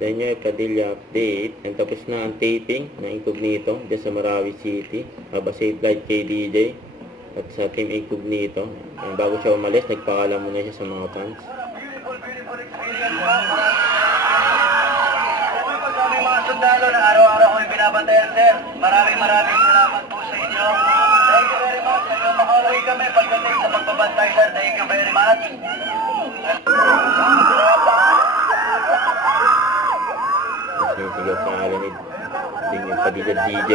Daniel Padilla update. Nagtapos na ang taping ng Incognito dyan sa Marawi City. Safe flight kay DJ at sa Team Incognito. Bago siya umalis, nagpaalam muna siya sa mga fans. Beautiful experience. Maraming mga sundalo na araw-araw ko yung binabantayan, sir. Maraming salamat po sa inyo. Thank you very much. Hanggang makauwi kami pagdating sa pagbabantay, sir. Thank you very much. Sigaw pangalan ni Daniel Padilla DJ.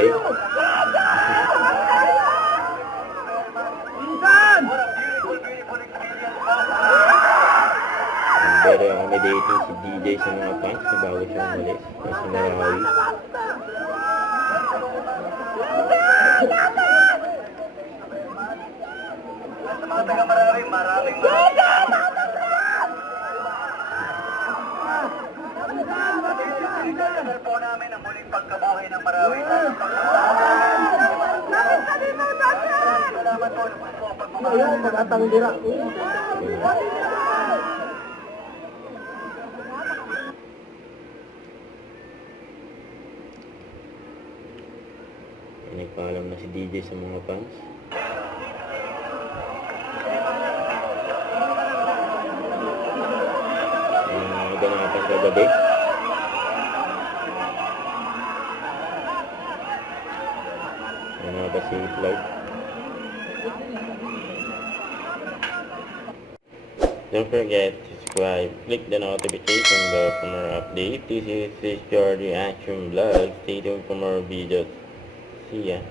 Very accommodating si DJ sa mga fans bago siya umalis sa Marawi. Sa mga taga-Marawi, maraming Sir po namin ang muling pagkabuhay ng Marawi. Salamat po sa pagmamahal. Mag-atangira. Nagpaalam na si DJ sa mga fans. Ang ganapan kagabi. Safe flight. Don't forget to subscribe, click the notification bell for more updates. This is Jordy Action Vlog. Stay tuned for more videos. See ya.